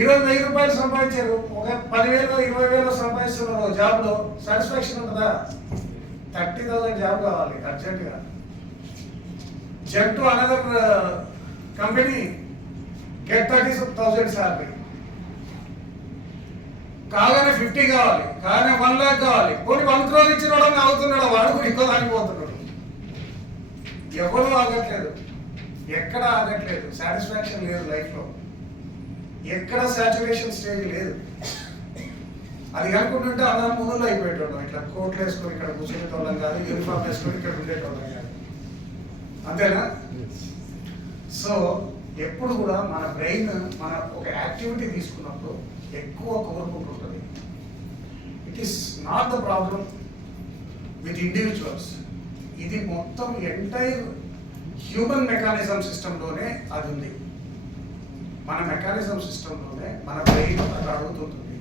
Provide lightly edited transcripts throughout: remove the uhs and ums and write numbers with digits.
ఈరోజు 1000 రూపాయలు సంపాదించారు, ఒక 10,000 20,000 సంపాదిస్తున్నారు జాబ్లో, సాటిస్ఫాక్షన్ ఉంటుందా? 30,000 జాబ్ కావాలి అర్జెంటుగా. Jump to another company, get 30,000 salary. కాగానే 50 కావాలి, కాగానే 1 lakh కావాలి. పోనీ 1 crore ఇచ్చిన వాడు అవుతున్నాడు, వాడు కూడా ఇంకో దానికి పోతున్నాడు. ఎవరు ఆగట్లేదు, ఎక్కడ ఆగట్లేదు. సాటిస్ఫాక్షన్ లేదు లైఫ్లో, ఎక్కడ సాచురేషన్ స్టేజ్ లేదు. అది కనుక్కుంటుంటే అందరం ముందులో అయిపోయేటోళ్ళం. ఇట్లా కోట్లు వేసుకొని ఇక్కడ కూర్చునేటోళ్ళం కాదు, యూనిఫామ్ వేసుకొని ఇక్కడ ఉండేటోళ్ళం కాదు. అంతేనా? సో ఎప్పుడు కూడా మన బ్రెయిన్ మన ఒక యాక్టివిటీ తీసుకున్నప్పుడు ఎక్కువ కోరుకుంటుంటుంది. It is not the problem with individuals. ఇది మొత్తం ఎంటైర్ హ్యూమన్ మెకానిజం సిస్టంలోనే అది ఉంది. మన మెకానిజం సిస్టంలోనే మన బ్రెయిన్ అది అడుగుతుంటుంది.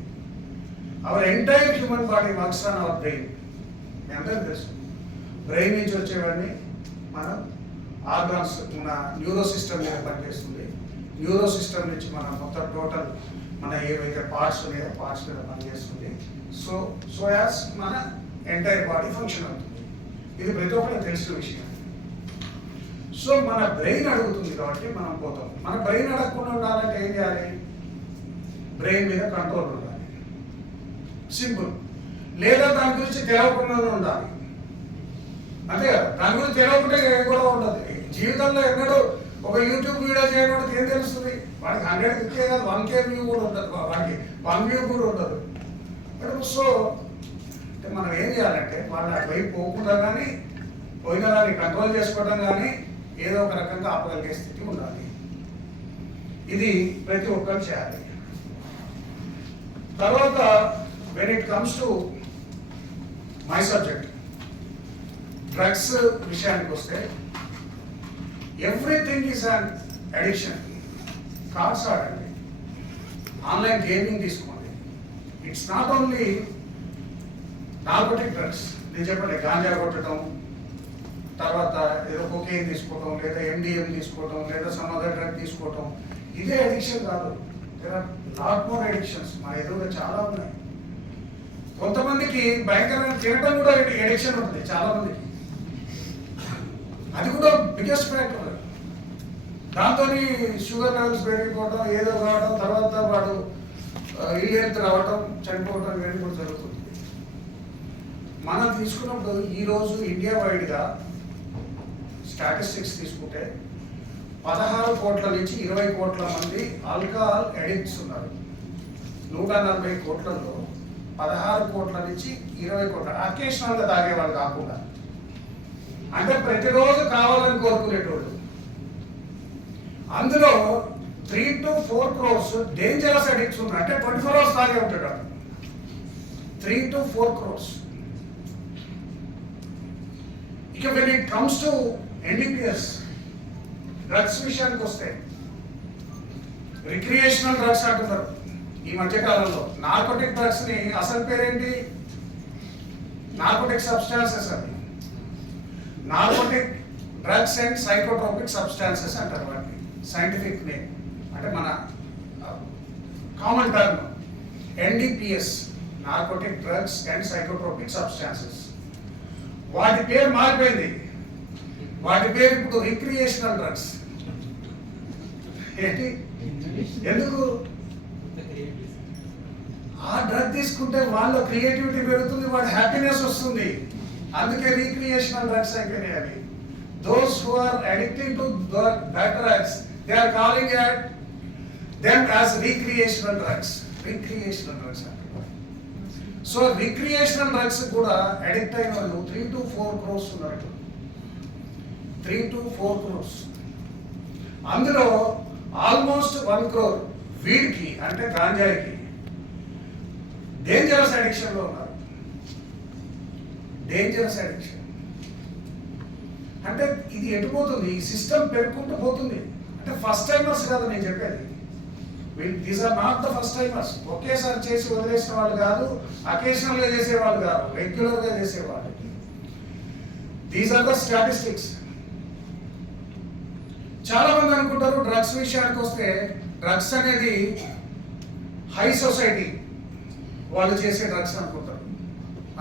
Our entire human body works on our brain. మీ అందరికీ తెలుసు, బ్రెయిన్ నుంచి వచ్చేవన్నీ మన ఆర్గాన్స్, మన న్యూరో సిస్టమ్ మీద పనిచేస్తుంది. న్యూరో సిస్టమ్ నుంచి మన మొత్తం టోటల్ మన ఏవైతే పార్ట్స్ ఉన్నాయో పార్ట్స్ మీద పనిచేస్తుంది. సో యాజ్ మన ఎంటైర్ బాడీ ఫంక్షన్ అవుతుంది. ఇది ప్రతి ఒక్కరికి తెలిసిన విషయం. సో మన బ్రెయిన్ అడుగుతుంది కాబట్టి మనం పోతాం. మన బ్రెయిన్ అడగకుండా ఉండాలంటే ఏం చేయాలి? బ్రెయిన్ మీద కంట్రోల్ ఉండాలి, సింపుల్. లేదా దాని గురించి తెలవకుండా ఉండాలి, అంతే కదా. దాని గురించి తెలవకుంటే కూడా ఉండదు. జీవితంలో ఎన్నడూ ఒక యూట్యూబ్ వీడియో చేయడానికి ఏం తెలుస్తుంది? వాడికి 100K కాదు, 1K వ్యూ కూడా ఉండదు, వాడికి 1 వ్యూ కూడా ఉండదు. సో మనం ఏం చేయాలంటే వాళ్ళు అటువైపు పోకుండా కానీ, పోయిన దాన్ని కంట్రోల్ చేసుకోవడం కానీ ఏదో ఒక రకంగా ఆపగలిగే స్థితి ఉండాలి. ఇది ప్రతి ఒక్కరు చేయాలి. తర్వాత when it comes to my subject, drugs విషయానికి వస్తే, everything is an addiction. Cards ఆడండి, ఆన్లైన్ గేమింగ్ తీసుకోండి. It's not only narcotic drugs. నేను చెప్పండి, గాంజా కొట్టడం, తర్వాత ఏదో కొకేన్ తీసుకోవటం, లేదా MDM తీసుకోవటం, లేదా సమ్ అదర్ డ్రగ్ తీసుకోవటం, ఇదే అడిక్షన్ కాదు. There are lot more addictions. మన ఎదురుగా చాలా ఉన్నాయి. కొంతమందికి భయంకరమైన తినటం కూడా అడిక్షన్ ఉంటుంది చాలా మందికి. అది కూడా బిగ్గెస్ట్ ఫ్యాక్టర్. దాంతో షుగర్ లెవెల్స్ పెరిగిపోవడం, ఏదో కావడం, తర్వాత వాడు ఇల్ హెల్త్ రావటం, చనిపోవడం, ఇవన్నీ కూడా జరుగుతుంది. మనం తీసుకున్నప్పుడు ఈరోజు ఇండియా వైడ్గా స్టాటిస్టిక్స్ తీసుకుంటే 16 కోట్ల నుంచి 20 కోట్ల మంది ఆల్కహాల్ అడిక్ట్స్ ఉన్నారు. 140 కోట్లలో 16 కోట్ల నుంచి 20 కోట్ల అకేషనల్గా తాగేవాళ్ళు కాకుండా, అంటే ప్రతిరోజు కావాలని కోరుకునేటోళ్ళు. అందులో 3 to 4 crores డేంజరస్ అడిక్ట్స్ ఉన్నారు, అంటే 24 hours తాగే ఉంటాడు. 3 to 4 crores. ఇక when it comes to NDPS drugs విషయానికి వస్తే, రిక్రియేషనల్ డ్రగ్స్ అంటున్నారు ఈ మధ్యకాలంలో. నార్కోటిక్ డ్రగ్స్ ని అసలు పేరేంటి? Narcotic substances. అది narcotic drugs and psychotropic substances అంటారు వాటిని, సైంటిఫిక్ నేమ్. అంటే మన common term NDPS, narcotic drugs and psychotropic substances. వాటి పేరు మారిపోయింది. వాటి పేరు ఇప్పుడు రిక్రియేషనల్ డ్రగ్స్. ఏంటి? ఎందుకు? ఆ డ్రగ్ తీసుకుంటే వాళ్ళ క్రియేటివిటీ పెరుగుతుంది, వాడి హ్యాపీనెస్ వస్తుంది. అందుకే రిక్రియేషనల్ డ్రగ్స్ అయిపోయినాయి అవి. Those who are addicting to that drugs, they are calling at them as recreational drugs. Recreational drugs అంటే సో రిక్రియేషనల్ డ్రగ్స్ కూడా అడిక్ట్ అయిన వాళ్ళు 3 to 4 crores ఉన్నారు. 3 to 4 crores. అందులో ఆల్మోస్ట్ 1 crore వీడికి, అంటే గాంజాయికి డేంజరస్ అడిక్షన్లో ఉన్నారు. డేంజరస్ అడిక్షన్ అంటే ఇది ఎటుపోతుంది? ఈ సిస్టమ్ పెరుగుకుంటూ పోతుంది. అంటే ఫస్ట్ టైమర్స్ కాదు నేను చెప్పేది. These are not the first timers. ఒకేసారి చేసి వదిలేసిన వాళ్ళు కాదు, అకేషనల్గా చేసేవాళ్ళు కాదు, రెగ్యులర్గా చేసేవాళ్ళు. These are the statistics. చాలా మంది అనుకుంటారు డ్రగ్స్ విషయానికి వస్తే డ్రగ్స్ అనేది హై సొసైటీ వాళ్ళు చేసే డ్రగ్స్ అనుకుంటారు,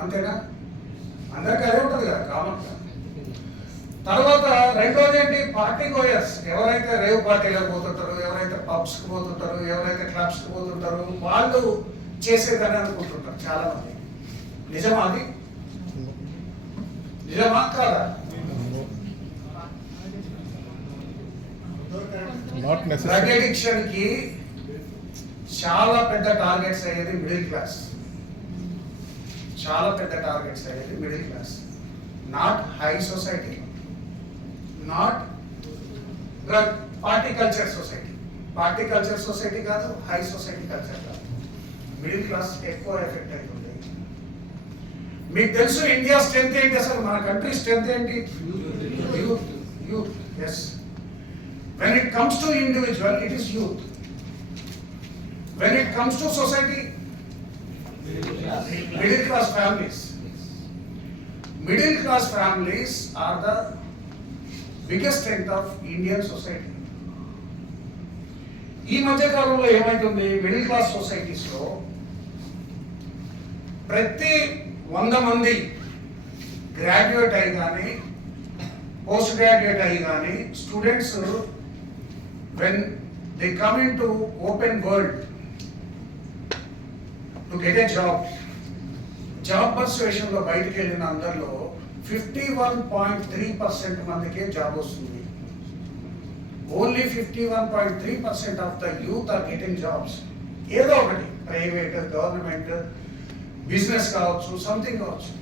అంతేనా? అందరికీ అదే ఉంటుంది కదా కామన్గా. తర్వాత రెండోది ఏంటి, పార్టీ గోయర్స్. ఎవరైతే రేవ్ పార్టీలకు పోతుంటారు, ఎవరైతే పబ్స్కి పోతుంటారు, ఎవరైతే క్లబ్స్కి పోతుంటారు, వాళ్ళు చేసేదని అనుకుంటుంటారు చాలా మంది. నిజమా అది? నిజమా కాదా? డ్రగ్ అడిక్షన్ కి చాలా పెద్ద టార్గెట్స్ అయ్యేది మిడిల్ క్లాస్. చాలా పెద్ద టార్గెట్స్ అయ్యేది middle class, not high society, not drug party culture society. Party culture society కాదు, హై సొసైటీ కల్చర్ కాదు, మిడిల్ క్లాస్ ఎక్కువ ఎఫెక్ట్ అవుతుంది. మీకు తెలుసు ఇండియా స్ట్రెంత్ ఏంటి, అసలు మన కంట్రీ స్ట్రెంత్ ఏంటి? Youth. Youth, yes. When it comes to individual, it is youth. When it comes to society, middle class families. Middle class families are the biggest strength of Indian society. ఈ మధ్య కాలంలో ఏమైతుంది, middle class societies లో ప్రతి 100 మంది graduate అయ్యి కానీ post graduate అయ్యి కానీ students when they come into open world to get a job persuasion లో బయటికి వెళ్ళిన అందరిలో 51.3% మందికే జాబ్ వస్తుంది. Only 51.3% of the youth are getting jobs. ఏదో ఒకటి, ప్రైవేట్, గవర్నమెంట్, బిజినెస్ కావచ్చు, సంథింగ్ కావచ్చు.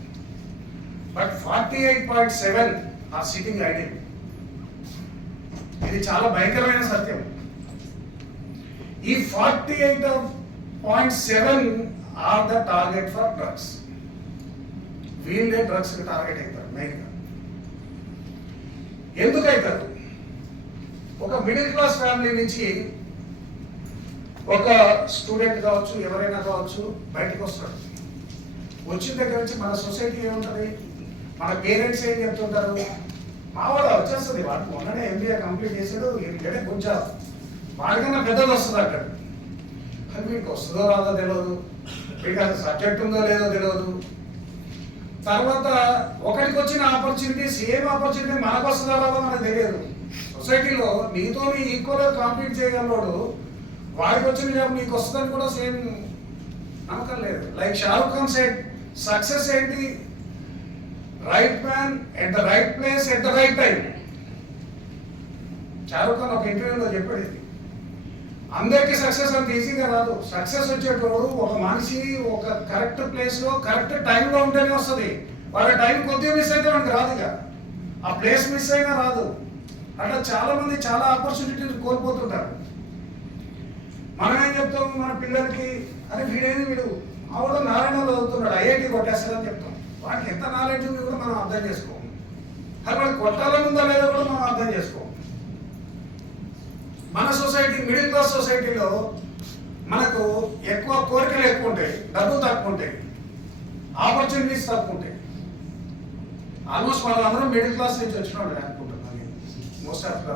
But 48.7 are sitting idle. ఇది చాలా భయంకరమైన సత్యం. ఈ 48.7 are the target for drugs. వీళ్ళే డ్రగ్స్ కి టార్గెట్ అవుతారు మెయిన్గా. ఎందుకు అవుతారు? ఒక మిడిల్ క్లాస్ ఫ్యామిలీ నుంచి ఒక స్టూడెంట్ కావచ్చు, ఎవరైనా కావచ్చు, బయటకు వస్తాడు. వచ్చిన దగ్గర నుంచి మన సొసైటీ ఏముంటుంది, మన పేరెంట్స్ ఏం చెప్తుంటారు, మావాడు వచ్చేస్తుంది, వాడు మొన్ననే MBA కంప్లీట్ చేశాడు, గెటే గుడ్ జాబ్, వాడికన్నా పెద్దది వస్తుంది అంటాడు. కానీ వీడికి వస్తుందో రాదో తెలియదు, వీడికి అసలు సబ్జెక్ట్ ఉందో లేదో తెలియదు. తర్వాత ఒకటికి వచ్చిన ఆపర్చునిటీ, సేమ్ ఆపర్చునిటీ మనకు వస్తుందో రాదో మనకు తెలియదు. సొసైటీలో నీతో ఈక్వల్గా కాంపీట్ చేయగలవాడు, వాడికి వచ్చిన జాబ్ నీకు వస్తుందని కూడా సేమ్ నమ్మకం లేదు. Like Shahrukh Khan said, success ఏంటి, right man at the right place at the right time. Shahrukh Khan ఒక ఇంటర్వ్యూలో చెప్పాడు, ఇది అందరికీ సక్సెస్ అంత ఈజీగా రాదు. సక్సెస్ వచ్చేటప్పుడు ఒక మనిషి ఒక కరెక్ట్ ప్లేస్ లో కరెక్ట్ టైంలో ఉంటేనే వస్తుంది. వాళ్ళ టైం కొద్దిగా మిస్ అయితే మనకి రాదుగా, ఆ ప్లేస్ మిస్ అయినా రాదు. అట్లా చాలా మంది చాలా ఆపర్చునిటీలు కోల్పోతుంటారు. మనం ఏం చెప్తాం మన పిల్లలకి, అరే వీడు ఆవిడ నారాయణలో చదువుతున్నాడు, IIT కొట్టేస్తాడని చెప్తాం. వాడికి ఎంత నాలెడ్జ్ ఉంది కూడా మనం అర్థం చేసుకోము. అది వాడికి కొట్టాలని ఉందా లేదో కూడా మనం అర్థం చేసుకోము. మన సొసైటీ, మిడిల్ క్లాస్ సొసైటీలో మనకు ఎక్కువ కోరికలు ఎక్కువ ఉంటాయి, డబ్బులు తక్కువ ఉంటాయి, ఆపర్చునిటీస్ తక్కువ ఉంటాయి. ఆల్మోస్ట్ వాళ్ళందరూ మిడిల్ క్లాస్ నుంచి వచ్చినాడు అనుకుంటున్నాను. Most of the,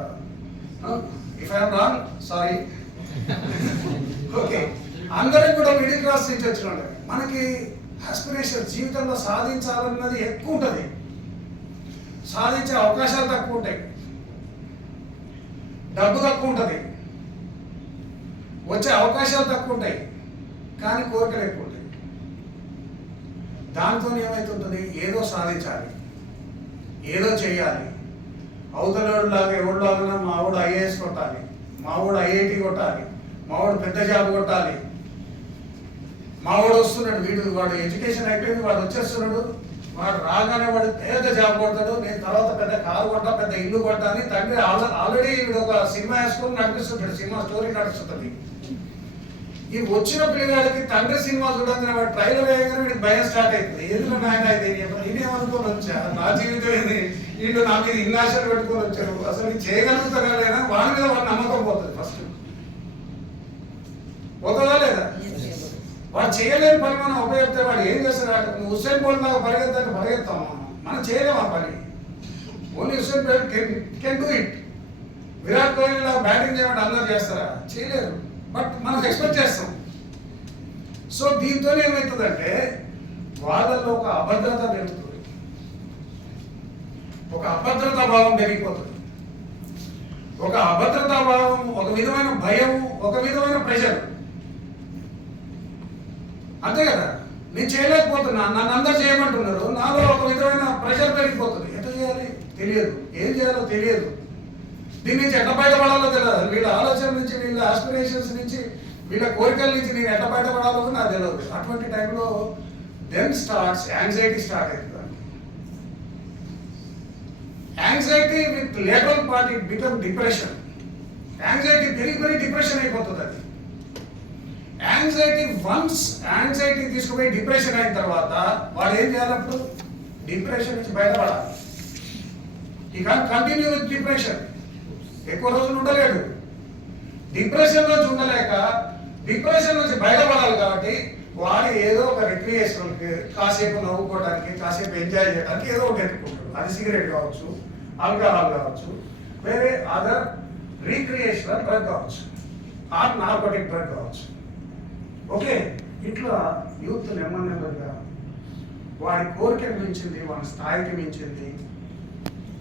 if I'm wrong sorry, okay, అందరం కూడా మిడిల్ క్లాస్ నుంచి వచ్చినాడు. మనకి ఆస్పిరేషన్ జీవితంలో సాధించాలన్నది ఎక్కువ ఉంటుంది, సాధించే అవకాశాలు తక్కువ ఉంటాయి, డబ్బు తక్కువ ఉంటుంది, వచ్చే అవకాశాలు తక్కువ ఉంటాయి, కానీ కోరికలు ఎక్కువ ఉంటాయి. దాంతో ఏమవుతుంటుంది, ఏదో సాధించాలి, ఏదో చేయాలి, అవతలలాగా ఎవరిలాగా మావాడు IAS కొట్టాలి, మావాడు IIT కొట్టాలి, మావాడు పెద్ద జాబ్ కొట్టాలి, మావాడు వస్తున్నాడు, వాడు ఎడ్యుకేషన్ అయిపోయింది, వాడు వచ్చేస్తున్నాడు, వాడు రాగానే వాడు పెద్ద జాబ్ కొడతాడు, నేను తర్వాత పెద్ద కారు కొట్టా, పెద్ద ఇల్లు కొట్టా అని తండ్రి ఆల్రెడీ వీడు ఒక సినిమా వేసుకొని నడిపిస్తుంటాడు, సినిమా స్టోరీ నడుస్తుంటుంది. ఈ వచ్చిన పిల్లగాడికి తండ్రి సినిమా చూడగానే వాడు ట్రైలర్ వేయగానే వీడికి భయం స్టార్ట్ అవుతుంది. ఎందుకు నాయన అయితే నేనేమనుకోని వచ్చా, నా జీవితం ఏంది, వీళ్ళు నా మీద ఇన్ని ఆశలు పెట్టుకొని వచ్చారు, అసలు నేను చేయగలుగుతారా లేదా, వాడి మీద వాడు నమ్మకం పోతుంది. ఫస్ట్ పోతుందా లేదా? వాడు చేయలేని పని మనం ఉపయోగిస్తే వాడు ఏం చేస్తాడు, హుస్సేన్ బోల్ట్ లాగా పరిగెత్తాక పరిగెత్తాం, మనం చేయలేము ఆ పని. Only Usain Bolt can do it. Virat Kohli లాగా బ్యాటింగ్ చేయమంటే అందరూ చేస్తారా? చేయలేరు. బట్ మనం ఎక్స్పెక్ట్ చేస్తాం. సో దీంతో ఏమవుతుందంటే వాళ్ళలో ఒక అభద్రత పెరుగుతుంది, ఒక అభద్రతా భావం పెరిగిపోతుంది. ఒక అభద్రతా భావం, ఒక విధమైన భయం, ఒక విధమైన ప్రెషర్. అంతే కదా, నేను చేయలేకపోతున్నా, నన్ను అందరు చేయమంటున్నారు, నాలో ఒక విధమైన ప్రెషర్ పెరిగిపోతుంది. ఎట్లా చేయాలి తెలియదు, ఏం చేయాలో తెలియదు, దీని నుంచి ఎట్లా బయటపడాలో తెలియదు. వీళ్ళ ఆలోచన నుంచి, వీళ్ళ ఆస్పిరేషన్స్ నుంచి, వీళ్ళ కోరికల నుంచి నేను ఎట్లా బయటపడాలో నాకు తెలియదు. అటువంటి టైంలో దెన్ స్టార్ట్స్ యాంగ్జైటీ స్టార్ట్ అవుతుంది. Anxiety with lateral part it become depression. Anxiety పెరిగి డిప్రెషన్ అయిపోతుంది. అది యాంగ్జైటీ తీసుకుపోయి డిప్రెషన్ అయిన తర్వాత వాడు ఏం చేయాలప్పుడు? డిప్రెషన్ నుంచి బయటపడాలి. ఈ కాన్ కంటిన్యూ విత్ డిప్రెషన్. ఎక్కువ రోజులు ఉండలేడు. డిప్రెషన్ నుంచి ఉండలేక డిప్రెషన్ నుంచి బయటపడాలి కాబట్టి వాడు ఏదో ఒక రిక్రియేషన్కి, కాసేపు నవ్వుకోవడానికి, కాసేపు ఎంజాయ్ చేయడానికి ఏదో ఒకటి ఎత్తుకుంటాడు. అది సిగరెట్ కావచ్చు, ఆల్కహాల్ కావచ్చు, వేరే అదర్ రీక్రియేషనల్ డ్రగ్ కావచ్చు, ఆర్ నార్కోటిక్ డ్రగ్ కావచ్చు. ఓకే, ఇట్లా యూత్ నెమ్మదిగా వాడి కోరికను మించింది, వాడి స్థాయికి మించింది,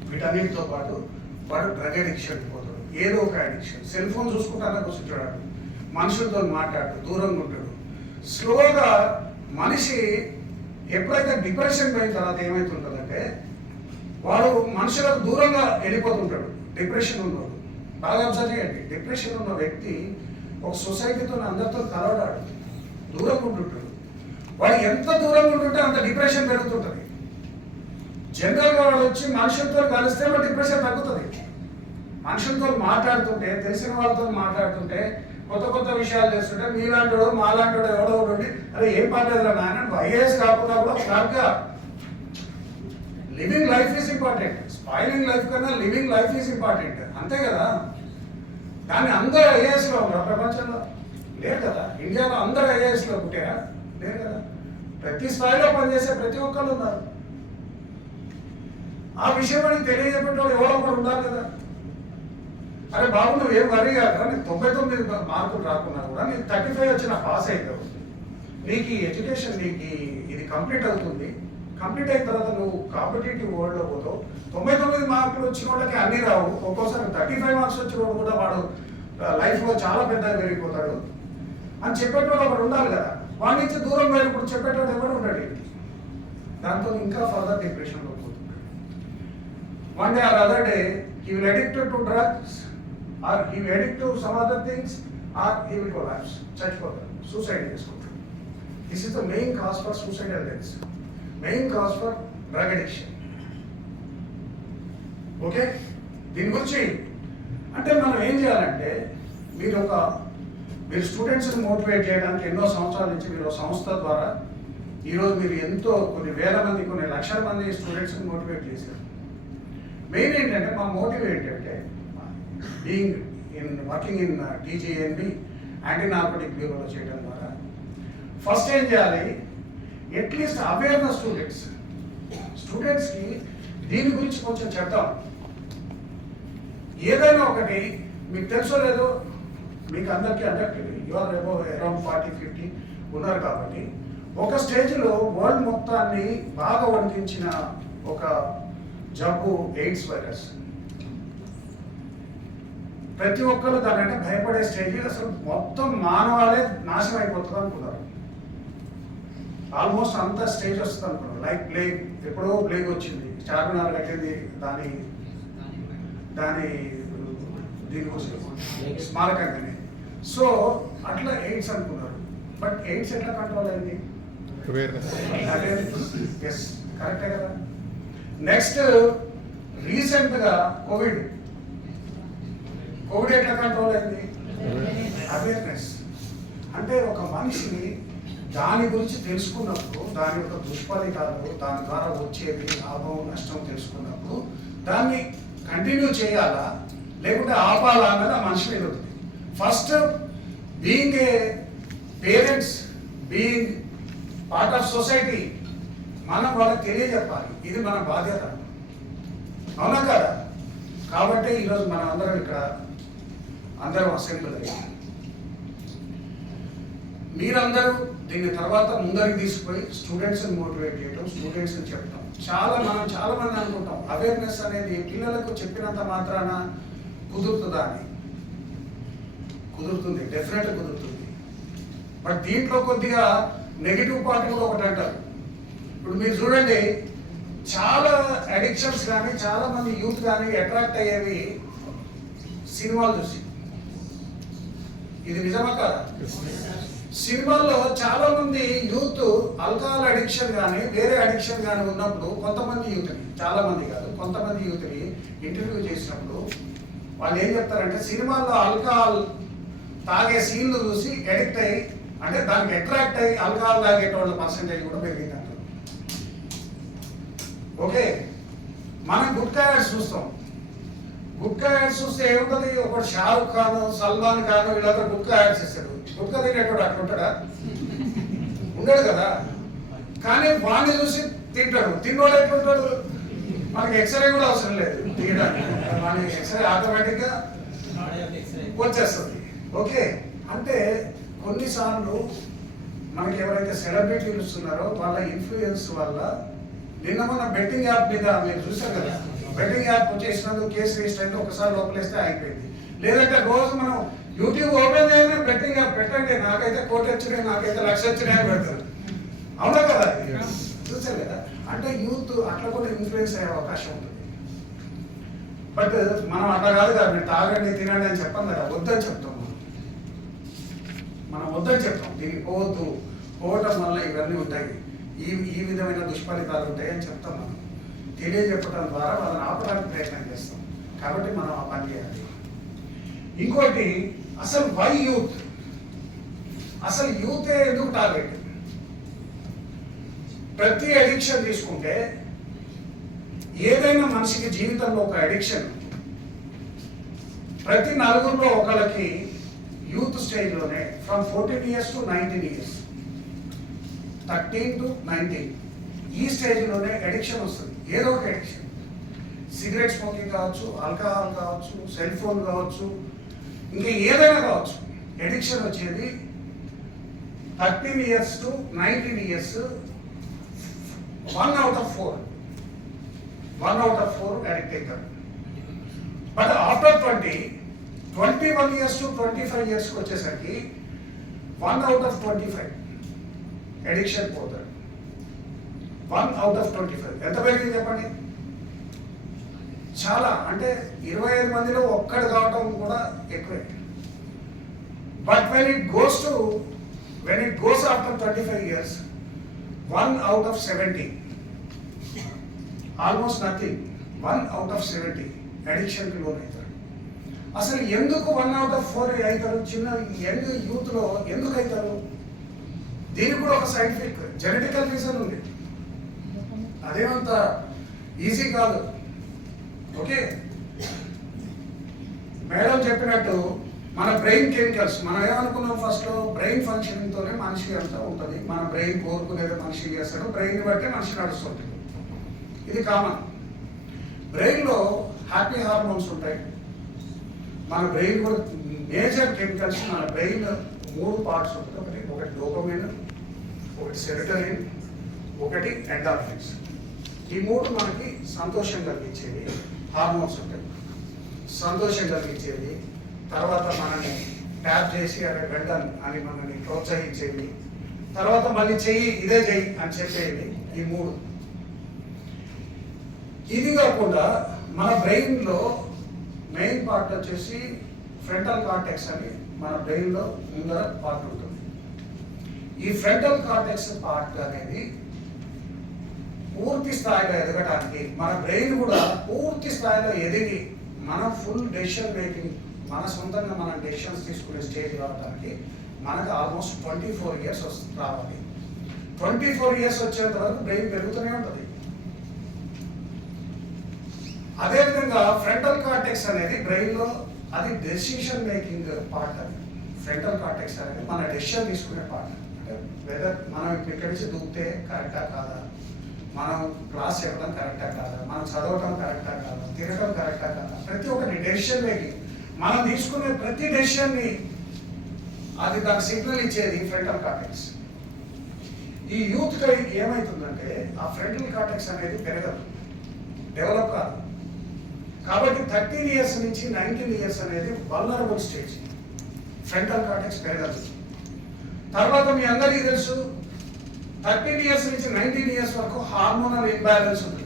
వీటన్నిటితో పాటు వాడు డ్రగ్ అడిక్షన్ పోతాడు. ఏదో ఒక అడిక్షన్. సెల్ ఫోన్ చూసుకుంటానే కూర్చుంటాడు, మనుషులతో మాట్లాడు, దూరంగా ఉంటాడు. స్లోగా మనిషి ఎప్పుడైతే డిప్రెషన్ పోయిన తర్వాత ఏమవుతుంటుందంటే వాడు మనుషులకు దూరంగా వెళ్ళిపోతుంటాడు. డిప్రెషన్ ఉన్నవాడు బాగా అబ్జర్వ్ చేయండి. డిప్రెషన్ ఉన్న వ్యక్తి ఒక సొసైటీతో అందరితో కలవడాడు, దూరంగా ఉంటుంటాడు. వాడు ఎంత దూరంగా ఉంటుంటే అంత డిప్రెషన్ పెరుగుతుంటుంది. జనరల్గా వాడు వచ్చి మనుషులతో కలిస్తే వాడు డిప్రెషన్ తగ్గుతుంది. మనుషులతో మాట్లాడుతుంటే, తెలిసిన వాళ్ళతో మాట్లాడుతుంటే, కొత్త విషయాలు చేస్తుంటే, మీలాంటి మాలాంటి ఎవడో ఉండి అరే ఏం పర్లేదురా నాయన, ఐఏఎస్ కాకుండా కూడా ఫ్లాట్గా living life is important. Spoiling life కన్నా లివింగ్ లైఫ్ ఈజ్ ఇంపార్టెంట్. అంతే కదా. దాన్ని అందరూ ఐఏఎస్లో ఉన్నారు ప్రపంచంలో? లేరు కదా. ఇండియాలో అందరూ ఐఏఎస్లో పుట్టారా? లేరు కదా. ప్రతి స్థాయిలో పనిచేసే ప్రతి ఒక్కరు ఉన్నారు. ఆ విషయం మనకి తెలియజెప్పేట వాళ్ళు ఎవరో ఒకరు ఉండాలి కదా. అరే బాబు నువ్వు ఏం వరీ కాదు, నీకు 99 మార్కులు రాకున్నా కూడా నీకు 35 వచ్చిన పాస్ అవుతావు, నీకు ఈ ఎడ్యుకేషన్, నీకు ఇది కంప్లీట్ అవుతుంది. కంప్లీట్ అయిన తర్వాత నువ్వు కాంపిటేటివ్ వరల్డ్లో పోతావు. 99 మార్కులు వచ్చిన వాళ్ళకి అన్నీ రావు. ఒక్కోసారి 35 మార్క్స్ వచ్చిన వాడు కూడా వాడు లైఫ్లో చాలా పెద్దగా పెరిగిపోతాడు అని చెప్పేటోడు ఒకడు ఉండాలి కదా. వాడి నుంచి దూరం వెళ్ళినప్పుడు చెప్పేటోడు ఎవరు ఉన్నాడు? దాంతో ఇంకా ఫర్దర్ డిప్రెషన్లో పోతున్నాడు. One day or other day he will addicted to drugs, or he will addict to some other things, or he will collapse, చచ్చిపోతాడు, సూసైడ్ చేసుకుంటాడు. This is the main cause for suicidal deaths, main cause for drug addiction. Okay, దీని గురించి అంటే మనం ఏం చేయాలంటే మీరు స్టూడెంట్స్ని మోటివేట్ చేయడానికి ఎన్నో సంవత్సరాల నుంచి మీరు సంస్థ ద్వారా ఈరోజు మీరు ఎంతో కొన్ని వేల మంది, కొన్ని లక్షల మంది స్టూడెంట్స్ని మోటివేట్ చేశారు. మెయిన్ ఏంటంటే మా మోటివ్ ఏంటంటే వర్కింగ్ ఇన్ టీజీఎన్బి యాంటీ నార్కోటిక్ బ్యూరోలో చేయడం ద్వారా ఫస్ట్ ఏం చేయాలి, అట్లీస్ట్ అవేర్నెస్ స్టూడెంట్స్కి దీని గురించి కొంచెం చెప్తాం. ఏదైనా ఒకటి మీకు తెలుసో లేదో, మీకు అందరికీ అంటే యువర్ అరౌండ్ 40-50 ఉన్నారు కాబట్టి ఒక స్టేజ్లో వరల్డ్ మొత్తాన్ని బాగా వణికించిన ఒక జబ్బు ఎయిడ్స్ వైరస్. ప్రతి ఒక్కరు దానంటే భయపడే స్టేజ్, అసలు మొత్తం మానవాళే నాశనం అయిపోతుంది అనుకున్నారు. ఆల్మోస్ట్ అంత స్టేజ్ వస్తుంది అనుకున్నారు. లైక్ ప్లేగ్, ఎప్పుడో ప్లేగ్ వచ్చింది, చార్మినార్ కట్టింది దాని దీనికోసం స్మారకంగానే. సో అట్లా ఎయిడ్స్ అనుకున్నారు. బట్ ఎయిడ్స్ ఎట్లా కంట్రోల్ అయింది? ఎస్, కరెక్టే కదా. నెక్స్ట్ రీసెంట్గా కోవిడ్ ఎట్లా కంట్రోల్ అయింది? అవేర్నెస్. అంటే ఒక మనిషిని దాని గురించి తెలుసుకున్నప్పుడు, దాని యొక్క దుష్ఫలితాలు, దాని ద్వారా వచ్చేది లాభం నష్టం తెలుసుకున్నప్పుడు దాన్ని కంటిన్యూ చేయాలా లేకుంటే ఆపాలా అన్నది ఆ మనిషి మీద ఉంటుంది. First being a parents, being part of society, మనం వాళ్ళకి తెలియజెప్పాలి. ఇది మన బాధ్యత, అవునా కదా? కాబట్టి ఈరోజు మనం అందరం ఇక్కడ అసెంబ్లీ మీరందరూ దీని తర్వాత ముందరికి తీసుకుపోయి స్టూడెంట్స్ని మోటివేట్ చేయడం, స్టూడెంట్స్ని చెప్పడం. చాలా మంది అనుకుంటాం అవేర్నెస్ అనేది పిల్లలకు చెప్పినంత మాత్రాన కుదురుతుందా అని. కుదురుతుంది, డెఫినెట్గా కుదురుతుంది. బట్ దీంట్లో కొద్దిగా నెగిటివ్ పార్ట్ కూడా ఒకటి అంటారు. ఇప్పుడు మీరు చూడండి, చాలా అడిక్షన్స్ కానీ చాలా మంది యూత్ కానీ అట్రాక్ట్ అయ్యేవి సినిమాలు చూసి. ఇది నిజమా కాదా? సినిమాల్లో చాలా మంది యూత్ ఆల్కహాల్ అడిక్షన్ కానీ వేరే అడిక్షన్ కానీ ఉన్నప్పుడు కొంతమంది యూత్ని, చాలా మంది కాదు కొంతమంది యూత్ని ఇంటర్వ్యూ చేసినప్పుడు వాళ్ళు ఏం చెప్తారంటే, సినిమాల్లో ఆల్కహాల్ తాగే సీన్లు చూసి అడిక్ట్ అయ్యి, అంటే దానికి అట్రాక్ట్ అయ్యి ఆల్కహాల్ తాగేటోళ్ళ పర్సెంటేజ్ కూడా పెరిగిందంట. ఓకే, మనం గుట్కా యాడ్స్ చూస్తాం. గుట్కా యాడ్స్ చూస్తే ఏముంటుంది, ఒకటి షారుఖ్ ఖాన్, సల్మాన్ ఖాన్ వీళ్ళందరూ గుట్కా యాడ్స్ ఇస్తారు. గుట్కా తినేటోడు అట్లా ఉంటాడా? ఉండడు కదా. కానీ వాడిని చూసి తింటాడు. తిన్నోడు ఎట్లుంటాడు? మనకి ఎక్స్రే కూడా అవసరం లేదు తీయడానికి, మనకి ఎక్స్రే ఆటోమేటిక్గా వచ్చేస్తుంది. ఓకే, అంటే కొన్నిసార్లు మనకి ఎవరైతే సెలబ్రిటీలు ఇస్తున్నారో వాళ్ళ ఇన్ఫ్లుయెన్స్ వల్ల, నిన్న మన బెట్టింగ్ యాప్ మీద మీరు చూసారు కదా, బెట్టింగ్ యాప్ చేసినందుకు కేసు రిజిస్టర్ అయితే ఒకసారి లోపలేస్తే అయిపోయింది. లేదంటే రోజు మనం యూట్యూబ్ ఓపెన్ చేయగానే బెట్టింగ్ యాప్ పెట్టండి, నాకైతే 1 కోటి వచ్చినాయి, నాకైతే 1 లక్ష వచ్చినాయి అని పెడతారు. అవునా కదా? చూసారు కదా. అంటే యూత్ అట్లా కూడా ఇన్ఫ్లుయెన్స్ అయ్యే అవకాశం ఉంటుంది. బట్ మనం అట్లా కాదు కదా, మీరు తాగండి తినండి అని చెప్పాం కదా, వద్దని చెప్తాం. మనం వద్దని చెప్తాం, దీనికి పోవద్దు, పోవటం వల్ల ఇవన్నీ ఉంటాయి, ఈ విధమైన దుష్ఫలితాలు ఉంటాయి అని చెప్తాం. మనం తెలియజెప్పడం ద్వారా వాళ్ళని ఆపడానికి ప్రయత్నం చేస్తాం. కాబట్టి మనం ఆ పని చేయాలి. ఇంకోటి, అసలు వై యూత్, అసలు యూతే ఎందుకు టార్గెట్? ప్రతి అడిక్షన్ తీసుకుంటే, ఏదైనా మనిషికి జీవితంలో ఒక అడిక్షన్, ప్రతి నలుగురిలో ఒకళ్ళకి యూత్ స్టేజ్లోనే from 14 years to 19 years, 13 to 19 ఈ స్టేజ్లోనే అడిక్షన్ వస్తుంది. ఏదో ఒక అడిక్షన్, సిగరెట్ స్మోకింగ్ కావచ్చు, ఆల్కహాల్ కావచ్చు, సెల్ ఫోన్ కావచ్చు, ఇంకా ఏదైనా కావచ్చు. అడిక్షన్ వచ్చేది 13 years to 19 years, 1 out of 4 addict అవుతారు. But after 21 years to 25 years వచ్చేసరికి 1 out of 25 అడిక్షన్ పోతారు. 1 out of 25 ఎంత పెరిగింది చెప్పండి? చాలా, అంటే 25 మందిలో ఒక్కడు కావటం కూడా ఎక్కువే. But when it goes after 25 years, 1 out of 70, almost nothing. 1 out of 70 అడిక్షన్కి లోన్ అవుతారు. అసలు ఎందుకు 1 out of 4 అవుతారు? చిన్న యంగ్ యూత్లో ఎందుకు అవుతారు? దీనికి కూడా ఒక సైంటిఫిక్ జెనెటికల్ రీజన్ ఉంది. అదేమంత ఈజీ కాదు. ఓకే, మేడం చెప్పినట్టు మన బ్రెయిన్ కెమికల్స్, మనం ఏమనుకున్నాం ఫస్ట్లో, బ్రెయిన్ ఫంక్షనింగ్తోనే మనిషి అంతా ఉంటుంది. మన బ్రెయిన్ కోరుకునేది మనిషి చేస్తాడు, బ్రెయిన్ బట్టే మనిషి నడుస్తుంటుంది. ఇది కామన్. బ్రెయిన్లో హ్యాపీ హార్మోన్స్ ఉంటాయి. మన బ్రెయిన్ కూడా మేజర్ కెమికల్స్, మన బ్రెయిన్ 3 పార్ట్స్ ఉంటుంది. ఒకటి డోపమైన్, ఒకటి సెరోటోనిన్, ఒకటి ఎండార్ఫిన్స్. ఈ 3 మనకి సంతోషం కలిగించేవి హార్మోన్స్ ఉంటాయి. సంతోషం కలిగించేవి, తర్వాత మనల్ని ట్యాప్ చేసి అరే వెళ్దాం అని మనల్ని ప్రోత్సహించేవి, తర్వాత మళ్ళీ చెయ్యి ఇదే చెయ్యి అని చెప్పేవి ఈ 3. ఇది కాకుండా మన బ్రెయిన్లో మెయిన్ పార్ట్ వచ్చేసి ఫ్రంటల్ కార్టెక్స్ అని మన బ్రెయిన్లో ముందర పార్ట్ ఉంటుంది. ఈ ఫ్రంటల్ కార్టెక్స్ పార్ట్ అనేది పూర్తి స్థాయిలో ఎదగడానికి, మన బ్రెయిన్ కూడా పూర్తి స్థాయిలో ఎదిగి మన ఫుల్ డెసిషన్ మేకింగ్, మన సొంతంగా మన డెసిషన్స్ తీసుకునే స్టేజ్ రావడానికి మనకు ఆల్మోస్ట్ 24 years రావాలి. 24 years వచ్చేంత వరకు బ్రెయిన్ పెరుగుతూనే ఉంటుంది. అదేవిధంగా ఫ్రంటల్ కార్టెక్స్ అనేది బ్రెయిన్లో అది డెసిషన్ మేకింగ్ పార్ట్. అది ఫ్రంటల్ కార్టెక్స్ అనేది మన డెసిషన్ తీసుకునే పార్ట్. అంటే వెదర్ మనం ఇక్కడి నుంచి దూకితే కరెక్టా కాదా, మనం క్లాస్ చెప్పడం కరెక్టా కాదా, మనం చదవటం కరెక్టా కాదా, తిరగడం కరెక్టా కాదా, ప్రతి ఒక్కటి డెసిషన్ మేకింగ్. మనం తీసుకునే ప్రతి డెసిషన్ని అది దానికి సిగ్నల్ ఇచ్చేది ఫ్రంటల్ కార్టెక్స్. ఈ యూత్ ఏమవుతుందంటే ఆ ఫ్రంటల్ కార్టెక్స్ అనేది పెరగదు, డెవలప్ కాదు. కాబట్టి 13 years నుంచి 19 years అనేది వల్నరబుల్ స్టేజ్, ఫ్రంటల్ కార్టెక్స్ పెరగదు. తర్వాత మీ అందరికీ తెలుసు 13 years నుంచి 19 years వరకు హార్మోనల్ ఇంబ్యాలెన్స్ ఉంటుంది.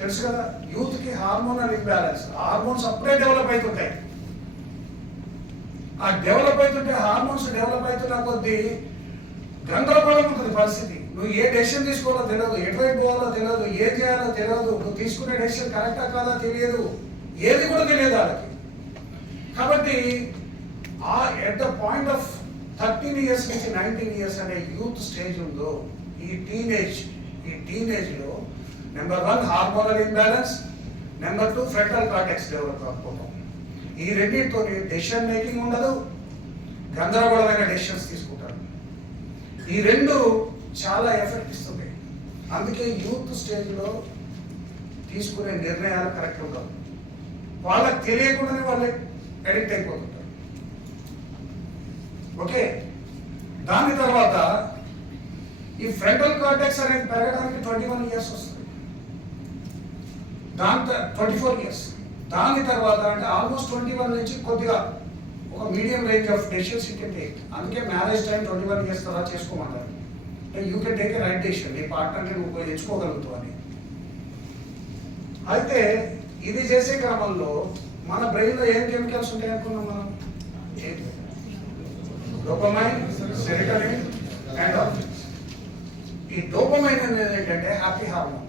తెలుసు కదా, యూత్కి హార్మోనల్ ఇంబ్యాలెన్స్, హార్మోన్స్ అప్పుడే డెవలప్ అవుతుంటాయి. ఆ డెవలప్ అవుతుంటే హార్మోన్స్ డెవలప్ అవుతున్న కొద్దీ గందరగోళం ఉంటుంది పరిస్థితి. నువ్వు ఏ డెసిషన్ తీసుకోవాలో తెలియదు, ఎటువైపు పోవాలో తెలియదు, ఏం చేయాలో తెలియదు, నువ్వు తీసుకునే డెసిషన్ కరెక్టా కాదా తెలియదు, ఏది కూడా తెలియదు వాళ్ళకి. కాబట్టి at the point of 13 years నుంచి 19 years అనే యూత్ స్టేజ్ ఉందో, ఈ టీనేజ్లో number 1 hormonal imbalance, number 2 frontal cortex develop అవ్వకపోవడం. ఈ రెండింటితో డెసిషన్ మేకింగ్ ఉండదు, గందరగోళమైన డెసిషన్స్ తీసుకుంటారు. ఈ రెండు చాలా ఎఫెక్ట్ ఇస్తుంది. అందుకే యూత్ స్టేజ్లో తీసుకునే నిర్ణయాలు కరెక్ట్ ఉండవు. వాళ్ళకి తెలియకుండానే వాళ్ళు అడిక్ట్ అయిపోతుంటారు. ఓకే, దాని తర్వాత ఈ ఫ్రంటల్ కార్టెక్స్ అనేది పెరగడానికి 21 years వస్తుంది, 24 years. దాని తర్వాత అంటే ఆల్మోస్ట్ 21 నుంచి కొద్దిగా ఒక medium range of decisions you can take. అందుకే మ్యారేజ్ టైం 21 years తర్వాత చేసుకోమంటారు. అంటే you can take a right decision, నీ పార్ట్నర్ని నువ్వు ఎంచుకోగలుగుతావు అని. అయితే ఇది చేసే క్రమంలో మన బ్రెయిన్లో ఏం కెమికల్స్ ఉంటాయి అనుకున్నాం మనం? Dopamine, serotonin, endorphins. ఈ డోపమైన్ అనేది ఏంటంటే happy hormone.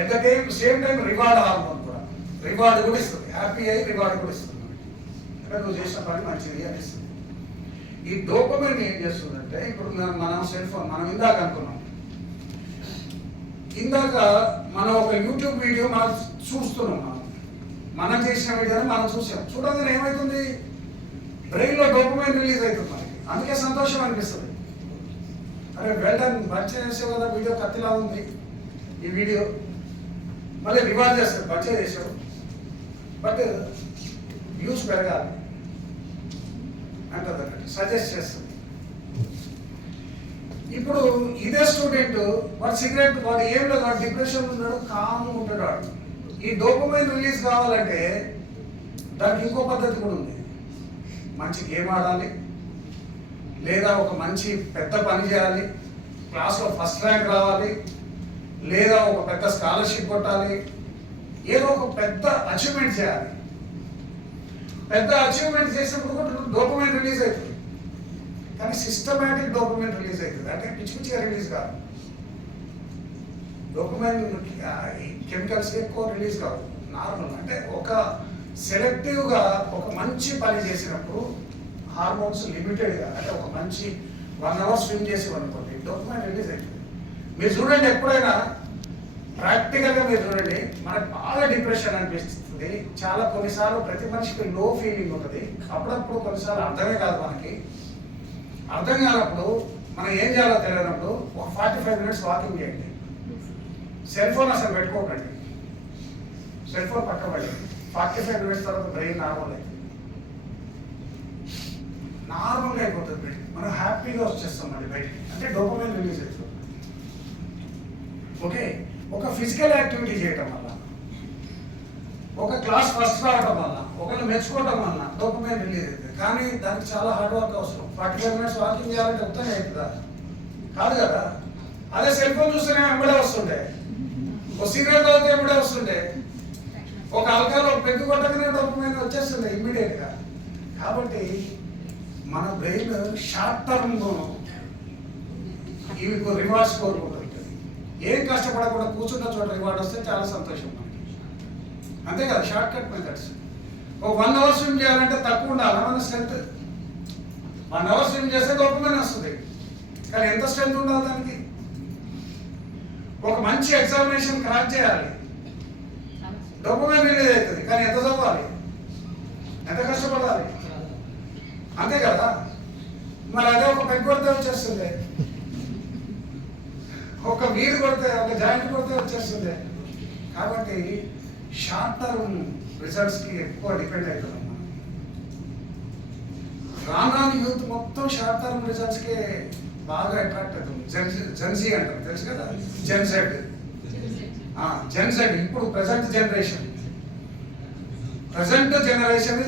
At the same time reward hormone కూడా. రివార్డ్ కూడా ఇస్తుంది, హ్యాపీ అయ్యి రివార్డ్ కూడా ఇస్తుంది. అంటే నువ్వు చేసిన పని మంచిది అనిస్తుంది. ఈ డోపమైన్ ఏం చేస్తుందంటే, ఇప్పుడు మనం సెల్ ఫోన్ మనం ఇందాక అనుకున్నాం, ఇందాక మనం ఒక యూట్యూబ్ వీడియో మనం చూస్తున్నాం, మనం చేసిన వీడియోని మనం చూసాం. చూడగానే ఏమవుతుంది? బ్రెయిన్లో డోపమైన్ రిలీజ్ అవుతుంది మనకి. అందుకే సంతోషం అనిపిస్తుంది. అరే వెల్డన్, మంచిగా చేసావు కదా, వీడియో కత్తిలా ఉంది ఈ వీడియో, మళ్ళీ రివార్డ్ చేస్తారు, మంచిగా చేసావు. బట్ వ్యూస్ పెరగాలి అంటుంది, సజెస్ట్ చేస్తుంది. ఇప్పుడు ఇదే స్టూడెంట్ వాడు సిగరెట్, వాడు ఏం లేదు, వాడు డిప్రెషన్ ఉన్నాడు, కామ్గా ఉంటాడు. వాడు ఈ డోపమైన్ రిలీజ్ కావాలంటే దానికి ఇంకో పద్ధతి కూడా ఉంది. మంచి గేమ్ ఆడాలి, లేదా ఒక మంచి పెద్ద పని చేయాలి, క్లాస్లో ఫస్ట్ ర్యాంక్ రావాలి, లేదా ఒక పెద్ద స్కాలర్షిప్ కొట్టాలి, ఏదో ఒక పెద్ద అచీవ్మెంట్ చేయాలి. పెద్ద అచీవ్మెంట్ చేసినప్పుడు కూడా డోపమైన్ రిలీజ్ అవుతుంది. కానీ సిస్టమేటిక్ డోపమైన్ రిలీజ్ అవుతుంది, అంటే పిచ్చి పిచ్చిగా రిలీజ్ కాదు. డోపమైన్ కెమికల్స్ ఎక్కువ రిలీజ్ కావు, నార్మల్. అంటే ఒక సెలెక్టివ్గా ఒక మంచి పని చేసినప్పుడు హార్మోన్స్ లిమిటెడ్గా, అంటే ఒక మంచి 1 hour స్విమ్ చేసి అనుకోండి, డోపమైన్ రిలీజ్ అవుతుంది. మీరు చూడండి, ఎప్పుడైనా ప్రాక్టికల్గా మీరు చూడండి, మనకు బాగా డిప్రెషన్ అనిపిస్తుంది. చాలా కొన్నిసార్లు ప్రతి మనిషికి లో ఫీలింగ్ ఉంటుంది. అప్పుడప్పుడు కొన్నిసార్లు అర్థమే కాదు మనకి. అర్థం కానప్పుడు మనం ఏం చేయాలో తెలియనప్పుడు ఒక 45 minutes వాకింగ్ చేయండి. సెల్ ఫోన్ అసలు పెట్టుకోకండి, సెల్ ఫోన్ పక్కన పడండి. 45 minutes తర్వాత బ్రెయిన్ నార్మల్ అవుతుంది, నార్మల్గా అయిపోతుంది బ్రెయిన్. మనం హ్యాపీగా వచ్చేస్తాం మళ్ళీ బయటికి, అంటే డోపమైన్ రిలీజ్ అవుతుంది. ఓకే, ఒక ఫిజికల్ యాక్టివిటీ చేయటం వల్ల, ఒక క్లాస్ ఫస్ట్ రావడం వల్ల, ఒకరిని మెచ్చుకోవడం వల్ల డోపమైన్ రిలీజ్ అవుతుంది. కానీ దానికి చాలా హార్డ్ వర్క్ అవసరం. 45 minutes వాకింగ్ చేయాలంటే ఉత్తనే అవుతుందా? కాదు కదా. అదే సెల్ ఫోన్ చూస్తేనే వెంబడే వస్తుండే, ఒక సిగరెట్ తాగితే వెంబడే వస్తుండే, ఒక ఆల్కహాల్ ఒక పెగ్గు కొట్టగానే డోపమైన్ వచ్చేస్తుంది ఇమ్మీడియట్గా. కాబట్టి మన బ్రెయిన్ షార్ట్ టర్మ్ ఇవి రివార్డ్స్ కోరుకుంటుంది. ఏం కష్టపడకుండా కూర్చున్న చోట రివార్డ్ వస్తే చాలా సంతోషం మనకి, అంతే కదా. Short cut methods. ఒక 1 hour స్విమ్ చేయాలంటే తక్కువ ఉండాలి మన స్ట్రెంత్. 1 hour స్విమ్ చేస్తే డోపమైన్ వస్తుంది, కానీ ఎంత స్ట్రెంత్ ఉండాలి దానికి? ఒక మంచి ఎగ్జామినేషన్ క్రాక్ చేయాలి, డోపమైన్ రిలీజ్ అవుతుంది, కానీ ఎంత చదవాలి, ఎంత కష్టపడాలి, అంతే కదా. మరి అదే ఒక పెగ్ కొడితే వచ్చేస్తుంది, ఒక వీలు కొడితే, ఒక జాయింట్ కొడితే వచ్చేస్తుంది. కాబట్టి షార్ట్ టర్మ్ రిజల్ట్స్కి ఎక్కువ డిపెండ్ అవుతున్నాం మనం. యూత్ మొత్తం షార్ట్ టర్మ్ రిజల్ట్స్కే బాగా అట్రాక్ట్ అవుతుంది. జెన్సీ అంటారు, తెలుసు కదా, జెన్సెడ్. జెన్సెడ్ ఇప్పుడు ప్రజెంట్ జనరేషన్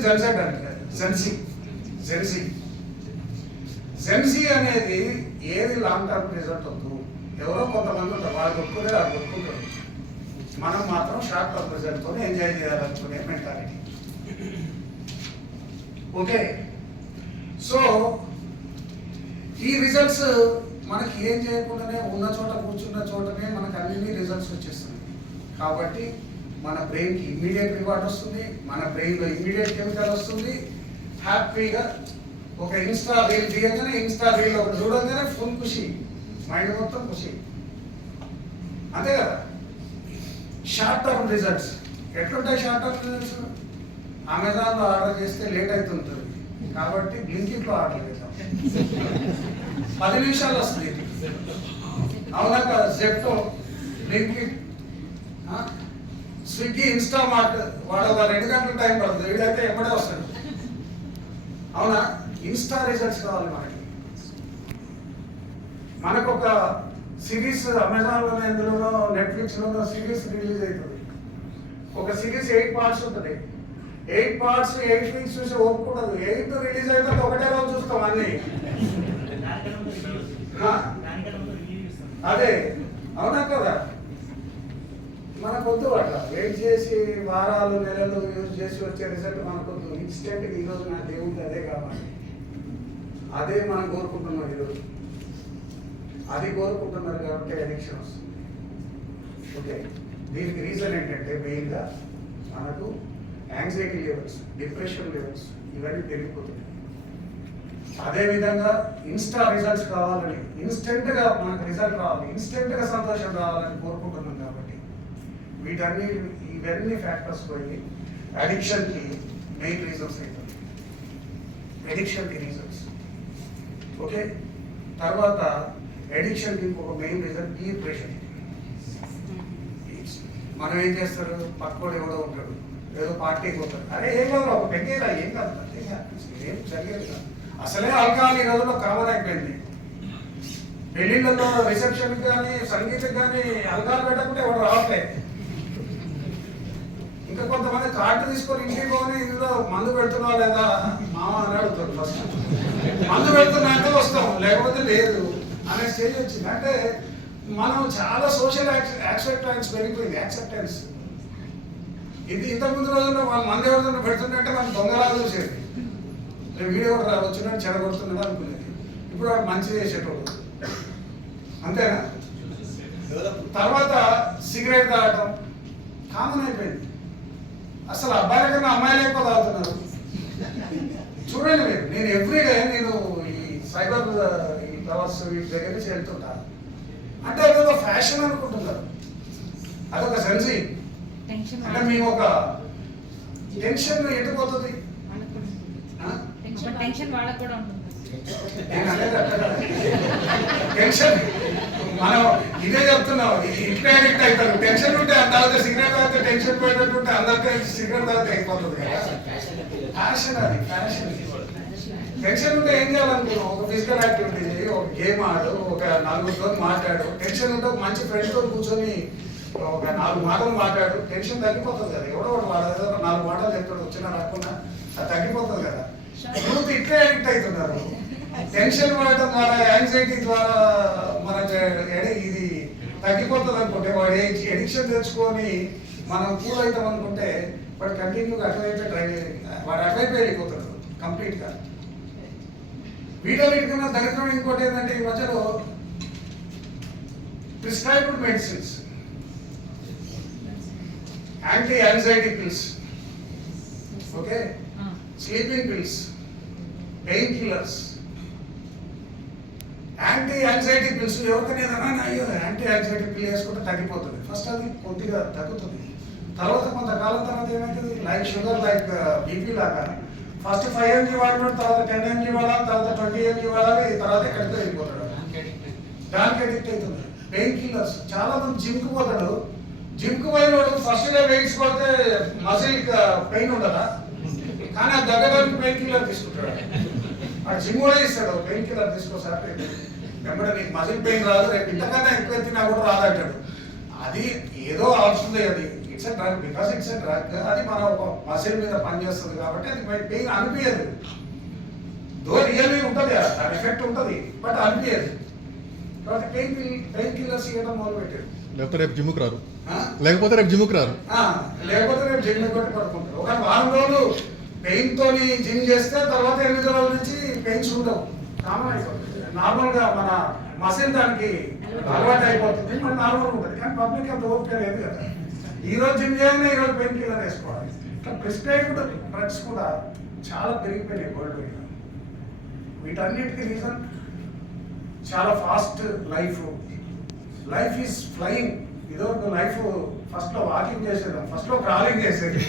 జెన్సెడ్ అంటారు. జెన్సీ అనేది ఏది లాంగ్ టర్మ్ రిజల్ట్ వద్దు. ఎవరో కొంతమంది ఉంటారు, వాళ్ళు కొట్టుకుంటారు. మనం మాత్రం షార్ట్ టర్మ్ రిజల్ట్తో ఎంజాయ్ చేయాలనుకునే మెంటాలిటీ. ఓకే, సో ఈ రిజల్ట్స్ మనకి ఏం చేయకుండానే ఉన్న చోట కూర్చున్న చోటనే మనకు అన్ని రిజల్ట్స్ వచ్చేస్తుంది. కాబట్టి మన బ్రెయిన్కి ఇమ్మీడియట్ రివార్డ్ వస్తుంది, మన బ్రెయిన్లో ఇమ్మీడియట్ కెమికల్ వస్తుంది. హ్యాపీగా ఒక ఇన్స్టా రీల్ తీయగానే, ఇన్స్టా రీల్ ఒకటి చూడగానే ఫుల్ ఖుషి, మైండ్ మొత్తం ఖుషి, అంతే కదా. షార్ట్ టర్మ్ రిజల్ట్స్ ఎట్లుంటాయి? షార్ట్ టర్మ్ రిజల్ట్స్ అమెజాన్లో ఆర్డర్ చేస్తే లేట్ అవుతుంటుంది కాబట్టి బ్లింకిట్లో ఆర్డర్ చేద్దాం, 10 నిమిషాలు వస్తుంది. అవునా కదా? జెప్టో, బ్లింకిట్, స్విగ్గీ, ఇన్స్టామార్ట్ వాడు ఒక 2 గంటల టైం పడుతుంది, వీడైతే ఎప్పుడే వస్తాడు. అవునా? ఇన్స్టా రిజల్ట్స్ కావాలి మనకు ఒక సిరీస్ అమెజాన్లోనే, ఎందులోనో నెట్ఫ్లిక్స్లోనో సిరీస్ రిలీజ్ అవుతుంది. ఒక సిరీస్ 8 పార్ట్స్ ఉంటుంది. 8 పార్ట్స్ 8 వీక్స్ చూసి ఒప్పుకూడదు. 8 రిలీజ్ అయితే ఒకటే రోజు చూస్తాం అన్ని. అదే, అవునా కదా? మనకొద్దు అట్లా వెయిట్ చేసి వారాలు నెలలు యూజ్ చేసి వచ్చే రిజల్ట్ మనకొద్దు. ఇన్స్టెంట్గా ఈరోజు నాకు ఏముంది అదే కావాలి, అదే మనం కోరుకుంటున్నాం ఈరోజు. అది కోరుకుంటున్నారు కాబట్టి అడిక్షన్ వస్తుంది. ఓకే, దీనికి రీజన్ ఏంటంటే మెయిన్గా మనకు యాంగ్జైటీ లెవెల్స్, డిప్రెషన్ లెవెల్స్ ఇవన్నీ పెరిగిపోతున్నాయి. అదేవిధంగా ఇన్స్టా రిజల్ట్స్ కావాలని, ఇన్స్టెంట్గా మనకు రిజల్ట్ రావాలి, ఇన్స్టెంట్గా సంతోషం రావాలని కోరుకుంటున్నాం కాబట్టి ఇవన్నీ ఫ్యాక్టర్స్ పోయి అడిక్షన్కి మెయిన్ రీజన్స్ అవుతుంది. అడిక్షన్కి రీజన్స్. ఓకే, తర్వాత అడిక్షన్కి ఇంకొక మెయిన్ రీజన్ పీర్ ప్రెషర్. మనం ఏం చేస్తారు, పక్కోడు ఎవడో ఉంటాడు, ఏదో పార్టీకి పోతాడు, అరే ఏం కాదు ఒక పెగ్గేరా, ఏం కాదు, ఏం జరిగేది కాదు. అసలే ఆల్కహాల్ ఈ రోజుల్లో కామన్ అయిపోయింది. పెళ్లిళ్ళలో రిసెప్షన్ కానీ సంగీతం కానీ ఆల్కహాల్ పెట్టకుంటే ఎవరు రావట్లేదు. ఇంకా కొంతమంది కార్డు తీసుకొని ఇంటికి పోని ఇందులో మందు పెడుతున్నా లేదా మామ అని అడుగుతారు. ఫస్ట్ మందు పెడుతున్నా అంటే వస్తాం, లేకపోతే లేదు అనే స్టేజ్ వచ్చింది. అంటే మనం చాలా సోషల్ యాక్సెప్టెన్స్ పెరిగిపోయింది. యాక్సెప్టెన్స్ ఇది ఇంతకుముందు రోజుల్లో వాళ్ళు మంది ఎవరితో పెడుతుంటే మనం దొంగలా చూసేది, వీడియో కూడా వచ్చినట్టు చెడగొడుతున్నాడు అనుకునేది. ఇప్పుడు వాడు మంచి చేసేటోడు, అంతేనా? తర్వాత సిగరెట్ తాగటం కామన్ అయిపోయింది. అసలు అబ్బాయిల కన్నా అమ్మాయిలు ఎక్కువ తాగుతున్నారు. చూడండి మీరు, నేను ఎవ్రీడే నేను ఈ సైబర్ ఈ టవర్స్ వీటి దగ్గర నుంచి వెళ్తుంటాను. అంటే అదొక ఫ్యాషన్ అనుకుంటున్నారు, అదొక సెన్సీ. అంటే మేము ఒక టెన్షన్ ఎటుపోతుంది, టెన్షన్ మనం ఇదే చెప్తున్నాం. ఇట్లా అడిక్ట్ అవుతారు. టెన్షన్ ఉంటే తాగితే సిగరెట్ తాగితే టెన్షన్ పోయేటట్టు ఉంటే అందరికీ సిగరెట్ తాగితే అయిపోతుంది కదా. ఫ్యాషన్, అది ఫ్యాషన్. టెన్షన్ ఉంటే ఏం చేయాలనుకున్నాం, ఒక ఫిజికల్ యాక్టివిటీ చేయి, ఒక గేమ్ ఆడు, ఒక 4 మాట్లాడు. టెన్షన్ ఉంటే ఒక మంచి ఫ్రెండ్తో కూర్చొని ఒక 4 మాటలు మాట్లాడు, టెన్షన్ తగ్గిపోతుంది కదా. ఎవడో ఒకటి వాడు 4 మాటలు చెప్తాడు, వచ్చినా రాకుండా అది తగ్గిపోతుంది కదా. యూత్ ఇట్లే అడిక్ట్ అవుతున్నారు. టెన్షన్ పడటం ద్వారా, యాంగ్జైటీ ద్వారా మనకి ఇది తగ్గిపోతుంది అనుకుంటే, వాడు ఎడిక్షన్ తెచ్చుకొని మనం కూల్ అవుతాం అనుకుంటే వాడు కంటిన్యూగా అటువైపే వాడు అటువైపు వెళ్ళిపోతాడు కంప్లీట్గా. వీటన్నిటికన్నా దరిద్రం ఇంకోటి ఏంటంటే ఈ మధ్యలో prescribed medicines, anti anxiety pills, okay, sleeping pills, pain killers, anti anxiety pills. ఎవరికైనా ఏదైనా అయ్యో యాంటీ యాంగ్జైటీ పిల్ వేసుకుంటే తగ్గిపోతుంది. ఫస్ట్ అది కొద్దిగా తగ్గుతుంది, తర్వాత కొంతకాలం తర్వాత ఏమవుతుంది, లైక్ షుగర్, లైక్ బీపీ లాగా ఫస్ట్ 5 mg వాడిన తర్వాత 10 mg వాడాలి, తర్వాత 20 mg వాడాలి, తర్వాత ఎక్కడితో వెళ్ళిపోతాడు, దానికి అడిక్ట్ అవుతుంది. పెయిన్ కిల్లర్స్, చాలా మంది జిమ్కి పోతాడు, జిమ్కి పోయినవాడు ఫస్ట్ డే వెయిట్స్ పడితే మజిల్ పెయిన్ ఉండదా, కానీ ఆ దగ్గడానికి పెయిన్ కిల్లర్ తీసుకుంటాడు. ఆ జిమ్ కూడా ఇస్తాడు, పెయిన్ కిల్లర్ తీసుకో సార్, వెంబడి నీకు మజిల్ పెయిన్ రాదు, రేపు ఇంతకన్నా ఎక్కువ తిన్నా కూడా రాదంటాడు. అది ఏదో అవుతుంది, అది it's a drug, because it's a drug. అది మన మసిల్ మీద పనిచేస్తుంది కాబట్టి అది పెయిన్ అనిపించదు. దో రియల్లీ ఉంటుంది, దాని ఎఫెక్ట్ ఉంటుంది, బట్ అనిపించదు. కాబట్టి పెయిన్ కిల్లర్స్ ఇవ్వడం మొదలు పెట్టారు. లేకపోతే రేపు జిమ్కి రారు, లేకపోతే రేపు జిమ్ కొట్టి పడుకుంటారు. ఒక వారం రోజులు పెయిన్ తోని జిమ్ చేస్తే తర్వాత 8 రోజుల నుంచి పెయిన్స్ ఉండవు, కామన్ అయిపోతుంది. నార్మల్ గా మన మసిల్ దానికి అలవాటు అయిపోతుంది, మన నార్మల్ ఉంటుంది. కానీ పబ్లిక్ అంత ఓపిక లేదు కదా. ఈ రోజు జిమ్ చేయాలి, ఈ రోజు పెయిన్ కిల్లర్ వేసుకోవాలి. ఇట్లా ప్రిస్క్రైబ్డ్ డ్రగ్స్ కూడా చాలా పెరిగిపోయినాయి వరల్డ్ వైడ్. వీటన్నిటికీ రీజన్ చాలా ఫాస్ట్ లైఫ్ ఈజ్ ఫ్లయింగ్. ఇదొక లైఫ్ ఫస్ట్ లో వాకింగ్ చేసేది, ఫస్ట్ లో క్రాలింగ్ చేసేది,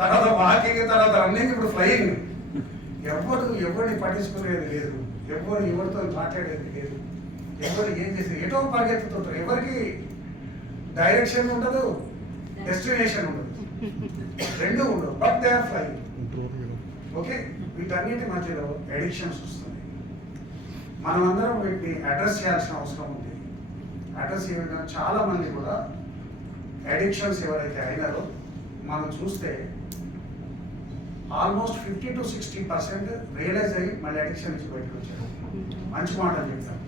తర్వాత వాకింగ్, తర్వాత రన్నింగ్, ఇప్పుడు ఫ్లయింగ్. ఎవరిని పట్టించుకునేది లేదు, ఎవరితో మాట్లాడేది లేదు, ఎవరు ఏం చేసేది, ఎటో పరిగెత్తుతుంటారు. ఎవరికి డైరెక్షన్ ఉండదు, డెస్టినేషన్ ఉండదు, రెండు ఉండవు, but they are flying. Okay, వీటన్నిటి మధ్యలో అడిక్షన్స్ వస్తుంది. మనమందరం వీటిని అడ్రస్ చేయాల్సిన అవసరం ఉంది. అడ్రస్ చేయడం చాలా మంది కూడా అడిక్షన్స్ ఎవరైతే అయినారో మనం చూస్తే ఆల్మోస్ట్ 50 to 60% రియలైజ్ అయ్యి మళ్ళీ అడిక్షన్ నుంచి బయటకు వచ్చారు. మంచి మాటలు చెప్తారు.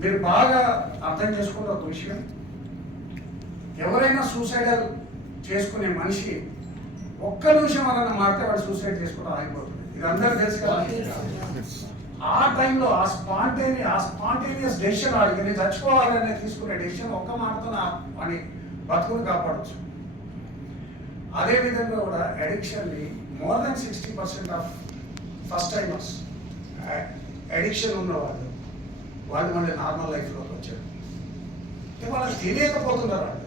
మీరు బాగా అర్థం చేసుకున్న ఒక విషయం, ఎవరైనా సూసైడల్ చేసుకునే మనిషి ఒక్క నిమిషం అన్న మారితే వాడు సూసైడ్ చేసుకోవడం ఆగిపోతుంది. ఇది అందరూ తెలుసు కదా. ఆ టైంలో ఆ స్పాంటేనియస్ డెసిషన్ అడిగి నేను చచ్చిపోవాలని తీసుకునే డెసిషన్ ఒక్క మాటతో అని బతుకుని కాపాడచ్చు. అదేవిధంగా కూడా అడిక్షన్ని more than 60% of first timers addiction ఉన్నవాళ్ళు వాళ్ళు మళ్ళీ నార్మల్ లైఫ్లోకి వచ్చారు. వాళ్ళకి తెలియకపోతున్నారు వాళ్ళు.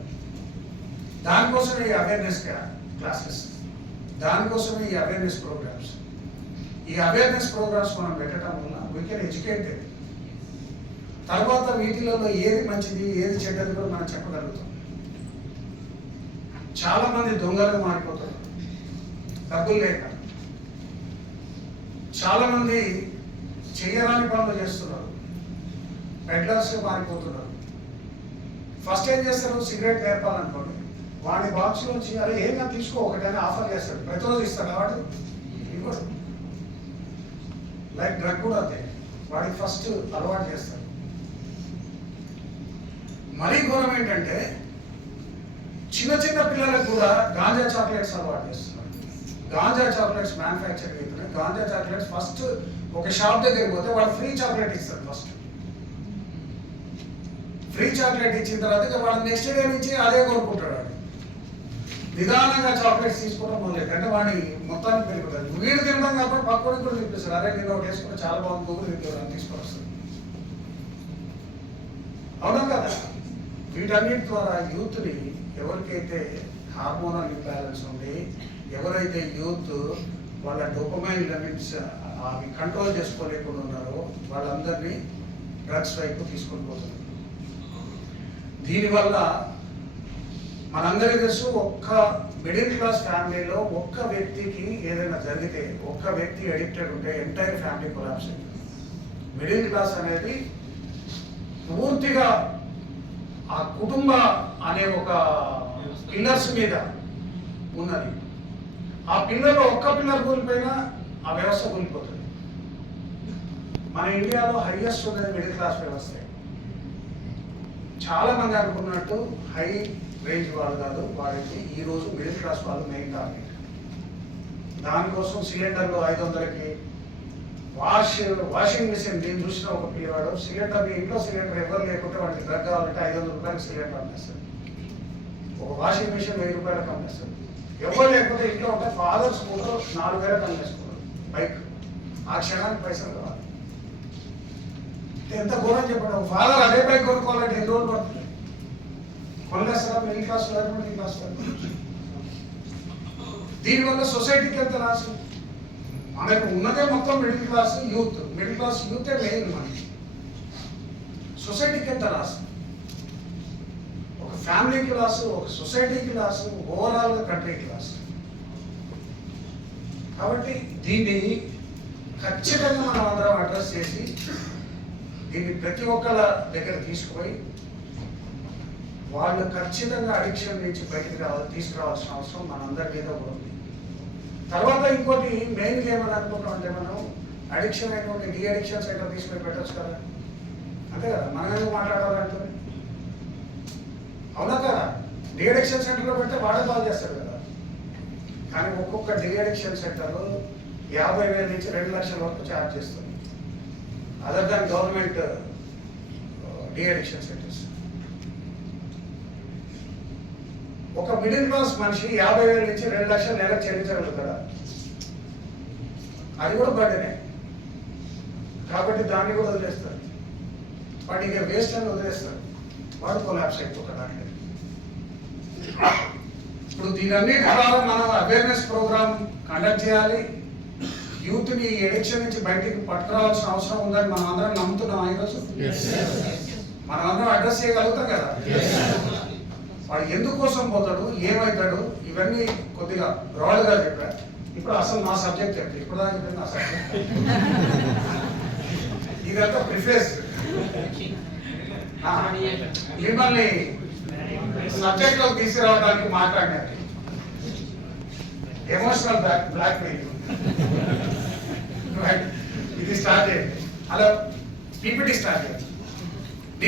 దానికోసమే ఈ అవేర్నెస్ క్లాసెస్, దానికోసమే ఈ అవేర్నెస్ ప్రోగ్రామ్స్. ఈ అవేర్నెస్ ప్రోగ్రామ్స్ మనం పెట్టడం వల్ల వీ కెన్ ఎడ్యుకేట్. తర్వాత వీటిలలో ఏది మంచిది ఏది చెడ్డది కూడా మనం చెప్పగలుగుతాం. చాలా మంది దొంగలు మారిపోతారు డబ్బులు లేక, చాలా మంది చేయరాని పనులు చేస్తున్నారు, పెడ్లర్స్ మారిపోతున్నారు. ఫస్ట్ ఏం చేస్తారు, సిగరెట్ నేర్పాలనుకోండి, వాడి బాక్స్ నుంచి అరే ఏమైనా తీసుకో ఒకటైనా ఆఫర్ చేస్తాడు, ప్రతిరోజు ఇస్తాడు కాబట్టి ఇంకోటి. లైక్ డ్రగ్ కూడా అంతే, వాడికి ఫస్ట్ అలవాటు చేస్తాడు. మరీ ఘోరం ఏంటంటే చిన్న పిల్లలకు కూడా గాంజా చాక్లెట్స్ అలవాటు చేస్తున్నారు. గాంజా చాక్లెట్స్ మ్యానుఫ్యాక్చర్ అవుతున్నాయి. గాంజా చాక్లెట్స్ ఫస్ట్ ఒక షాప్ దగ్గరికి పోతే వాడు ఫ్రీ చాక్లెట్ ఇస్తాడు. ఫస్ట్ ఫ్రీ చాక్లెట్ ఇచ్చిన తర్వాత వాడు నెక్స్ట్ డే నుంచి అదే కొనుక్కుంటాడు. వాడు నిదానంగా చాక్లెట్స్ తీసుకోవడం మొదలైంది. అంటే వాడి మొత్తానికి పెరుగుతుంది. వీడు తినడం కాబట్టి పక్కన కూడా తినిపిస్తారు. అరే నేను ఒకటి వేసుకుంటే చాలా బాగుంది, కూడా తింటారు తీసుకొని వస్తుంది. అవునా కదా? వీటన్నిటి ద్వారా యూత్ని, ఎవరికైతే హార్మోనల్ ఇంబ్యాలెన్స్ ఉంది, ఎవరైతే యూత్ వాళ్ళ డోపమైన్ లిమిట్స్ అవి కంట్రోల్ చేసుకోలేకుండా ఉన్నారో వాళ్ళందరినీ డ్రగ్స్ వైపు తీసుకొని పోతున్నారు. దీనివల్ల మనందరికీ తెలుసు, ఒక్క మిడిల్ క్లాస్ ఫ్యామిలీలో ఒక్క వ్యక్తికి ఏదైనా జరిగితే, ఒక్క వ్యక్తి అడిక్టెడ్ ఉంటే ఎంటైర్ ఫ్యామిలీ కొలాప్స్ అవుతుంది. మిడిల్ క్లాస్ అనేది పూర్తిగా ఆ కుటుంబ అనే ఒక పిల్లర్స్ మీద ఉన్నది. ఆ పిల్లర్లో ఒక్క పిల్లర్ కూలిపోయినా ఆ వ్యవస్థ కూలిపోతుంది. మన ఇండియాలో హైయెస్ట్ ఉన్నది మిడిల్ క్లాస్ వ్యవస్థ. చాలా మంది అనుకున్నట్టు హై రేంజ్ వాళ్ళు కాదు, వారికి ఈరోజు మిడిల్ క్లాస్ వాళ్ళు మెయిన్ టార్గెట్. దానికోసం సిలిండర్లు 500కి వాషింగ్ మిషన్. నేను చూసిన ఒక పిల్లవాడు సిలిండర్, ఇంట్లో సిలిండర్ ఎవరు లేకుంటే వాడికి డ్రగ్ కావాలంటే 500 రూపాయలకి సిలిండర్ అమ్మేస్తాడు. ఒక వాషింగ్ మిషన్ 1000 రూపాయలకు అమ్మేస్తాడు. ఎవరు లేకపోతే ఇంట్లో ఉంటే ఫాదర్స్ కూడా 4000కి అమ్మేసుకున్నారు బైక్. ఆ క్షణానికి పైసలు కావాలి. ఎంత ఘోరం చెప్పడం. ఫాదర్ అదే బైక్ కొనుక్కోవాలంటే ఎన్ని రోజులు పడుతుంది? కొనలేస్తారా మిడిల్ క్లాస్ వాళ్ళు, మిడిల్ క్లాస్ వాళ్ళు? దీనివల్ల సొసైటీకి ఎంత లాస్. మనకు ఉన్నదే మొత్తం middle class youth. Middle class యూతే మెయిన్. మనకి సొసైటీకి ఎంత లాస్, ఒక ఫ్యామిలీకి లాస్, ఒక సొసైటీకి లాస్, ఓవరాల్గా కంట్రీకి లాస్. కాబట్టి దీన్ని ఖచ్చితంగా మనం అందరం అడ్రస్ చేసి దీన్ని ప్రతి ఒక్కళ్ళ దగ్గర తీసుకుపోయి వాళ్ళు ఖచ్చితంగా అడిక్షన్ నుంచి బయటికి తీసుకురావాల్సిన అవసరం మనందరి మీద కూడా ఉంది. తర్వాత ఇంకోటి మెయిన్గా ఏమని అనుకుంటాం అంటే మనం అడిక్షన్ అయినటువంటి డి అడిక్షన్ సెంటర్ తీసుకొని పెట్టచ్చు కదా, అంతే కదా, మనం ఎందుకు మాట్లాడాలంటే అవునా కదా. డి అడిక్షన్ సెంటర్లో పెడితే వాడే బాగా చేస్తారు కదా. కానీ ఒక్కొక్క డి అడిక్షన్ సెంటర్లో 50,000 నుంచి 2 లక్షల వరకు ఛార్జ్ చేస్తుంది, other than government de addiction centres. ఒక మిడిల్ క్లాస్ మనిషి 50,000 నుంచి 2 లక్షల నెలకు చెల్లించగలుగుతారా? అది కూడా బర్డెనే. కాబట్టి దాన్ని కూడా వదిలేస్తారు, వాటికి వేస్ట్ అని వదిలేస్తారు, వాడు కొలాప్స్ అయిపోతాడు. ఇప్పుడు దీనన్నిటి ద్వారా మనం అవేర్నెస్ ప్రోగ్రామ్ కండక్ట్ చేయాలి. యూత్ని ఎడిక్షన్ నుంచి బయటికి పట్టుకురావాల్సిన అవసరం ఉందని మనం అందరం నమ్ముతున్నాం. ఈరోజు మనం అందరం అడ్రస్ చేయగలుగుతాం కదా. వాడు ఎందుకోసం పోతాడు, ఏమవుతాడు, ఇవన్నీ కొద్దిగా బ్రాడ్గా చెప్పా. ఇప్పుడు అసలు నా సబ్జెక్ట్ చెప్తే ఇప్పుడు దాకా చెప్పింది నా సబ్జెక్ట్. ఇదంతా ప్రిఫేస్. మిమ్మల్ని సబ్జెక్ట్ లో తీసుకురావడానికి మాట్లాడినారు. ఎమోషనల్ బ్లాక్ మెయిల్ ఇది స్టార్ట్ చేయండి. అలా పీపీటీ స్టార్ట్ చేయండి.